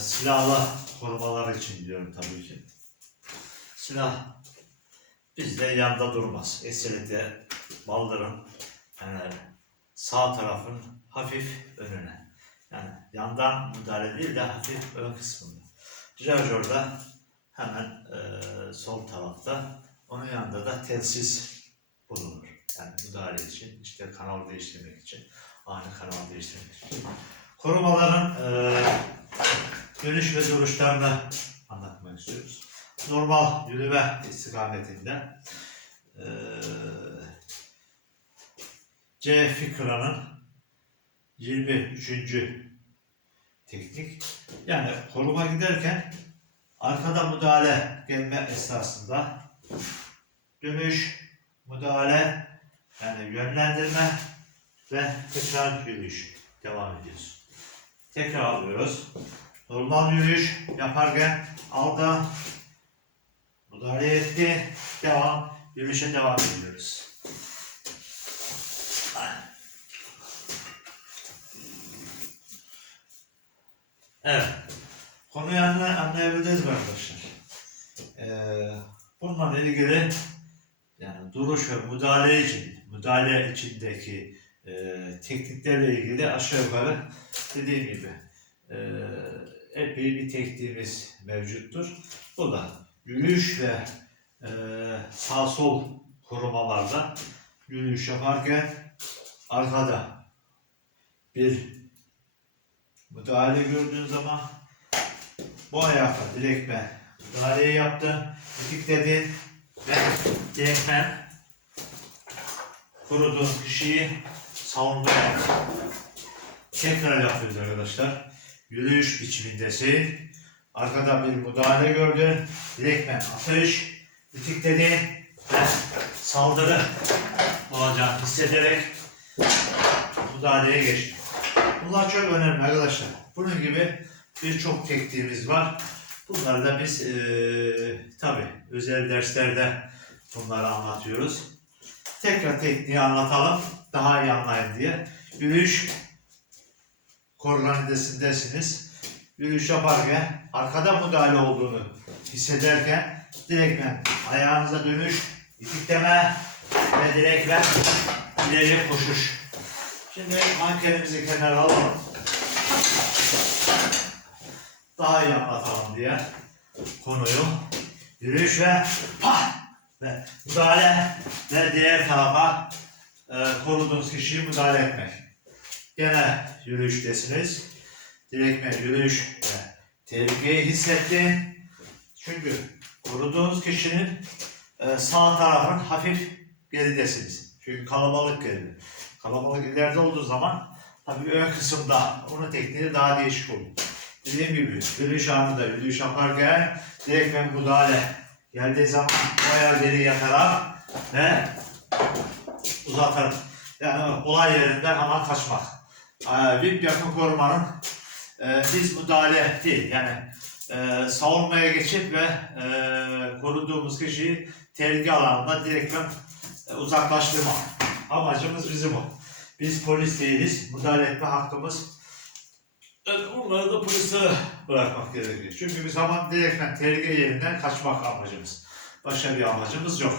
silahlı korumalar için diyorum tabii ki. Silah bizde yanında durmaz. Eselite baldırın yani sağ tarafın hafif önüne. Yani yandan müdahale değil de hafif ön kısmında. Şarjörde hemen e, sol tarafta. Onun yanında da telsiz bulunur. Yani müdahale için, işte kanal değiştirmek için, ani kanal değiştirmek için. Korumaların e, dönüş ve duruşlarını anlatmak istiyoruz. Normal yürüme istikametinde e, C Fikra'nın 23. teknik. Yani koruma giderken arkada müdahale gelme esnasında dönüş, müdahale, yani yönlendirme ve tekrar yürüyüş devam ediyoruz. Tekrar alıyoruz. Normal yürüyüş yaparken aldı, müdahale etti, devam, yürüyüşe devam ediyoruz. Evet. Konuyu anla, anlayabildiniz mi arkadaşlar? Ee, bununla ilgili yani duruş ve müdahale için, müdahale içindeki e, tekniklerle ilgili aşağı yukarı dediğim gibi e, epey bir tekniğimiz mevcuttur. Bu da yürüyüş ve e, sağ sol korumalarda yürüyüş yaparken arkada bir müdahale gördüğün zaman bu ayakla direktmen müdahaleyi yaptın, itikledin ve direktmen kuruduğun kişiyi savunmaya. Tekrar yapıyoruz arkadaşlar. Yürüyüş biçimindesin. Arkada bir müdahale gördün. Direktmen atış, itikledin ve saldırı olacağını hissederek müdahaleye geçtin. Bunlar çok önemli arkadaşlar. Bunun gibi birçok tekniğimiz var. Bunları da biz eee tabi özel derslerde bunları anlatıyoruz. Tekrar tekniği anlatalım. Daha iyi anlayın diye. Yürüyüş korganidesindesiniz. Yürüyüş yaparken arkada müdahale olduğunu hissederken direktmen ayağınıza dönüş, itikleme ve direktmen ileri koşuş. Şimdi mankenimizi kenara alalım. Daha iyi anlatalım diye konuyu. Yürüyüş ve pah ve müdahale ve diğer tarafa e, koruduğunuz kişiyi müdahale etmek. Gene yürüyüştesiniz. Direktmen yürüyüş ve tehlikeyi hissettin. Çünkü koruduğunuz kişinin e, sağ tarafın hafif geridesiniz. Çünkü kalabalık geride. Kalabalık ileride olduğu zaman tabii ön kısımda onun tekniği daha değişik olur. Dediğim gibi yürüyüş anında yürüyüş yaparken direktmen müdahale geldiği zaman bayağı geri yatarak ve uzatarak yani olay yerinden hemen kaçmak. Ee, VIP yakın korumanın e, biz müdahale değil yani e, savunmaya geçip ve e, koruduğumuz kişiyi tehlike alanında direktmen e, uzaklaştırmak. Amacımız bizim o. Biz polis değiliz. Müdahale etme hakkımız Evet, onları da polise bırakmak gerekiyor. Çünkü biz zaman direktmen tehlike yerinden kaçmak amacımız. Başka bir amacımız yok.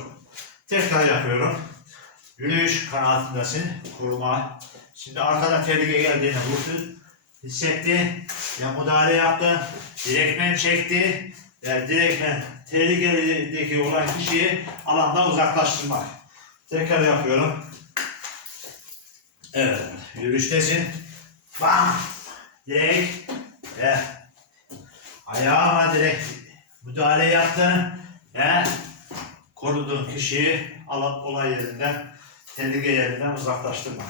Tekrar yapıyorum. Yürüyüş kanaatindesin. Kurma. Şimdi arkada tehlike geldiğini vurdun. Hissetti. Ya müdahale yaptı. Direktmen çekti. Yani direktmen tehlikedeki olan kişiyi alandan uzaklaştırmak. Tekrar yapıyorum. Evet. Yürüyüştesin. Bam! direkt ve ayağıma direkt müdahale yaptın ve koruduğun kişiyi olay yerinden, tehlike yerinden uzaklaştırma.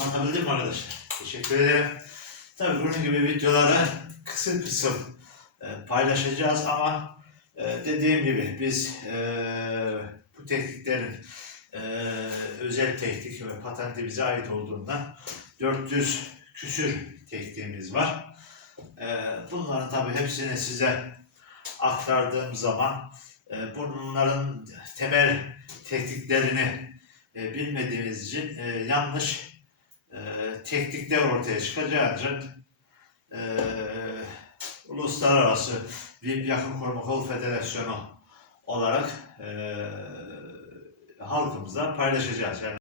Anlatabildim mi arkadaşlar? Teşekkür ederim. Tabii bunun gibi videoları kısım kısım e, paylaşacağız ama e, dediğim gibi biz e, bu tekniklerin e, özel teknik ve patenti bize ait olduğundan 400 küsür tekniğimiz var. Ee, bunların tabii hepsini size aktardığım zaman e, bunların temel tekniklerini e, bilmediğimiz için e, yanlış e, teknikler ortaya çıkacağı için e, Uluslararası VIP Yakın Koruma Kol Federasyonu olarak e, halkımıza paylaşacağız. Yani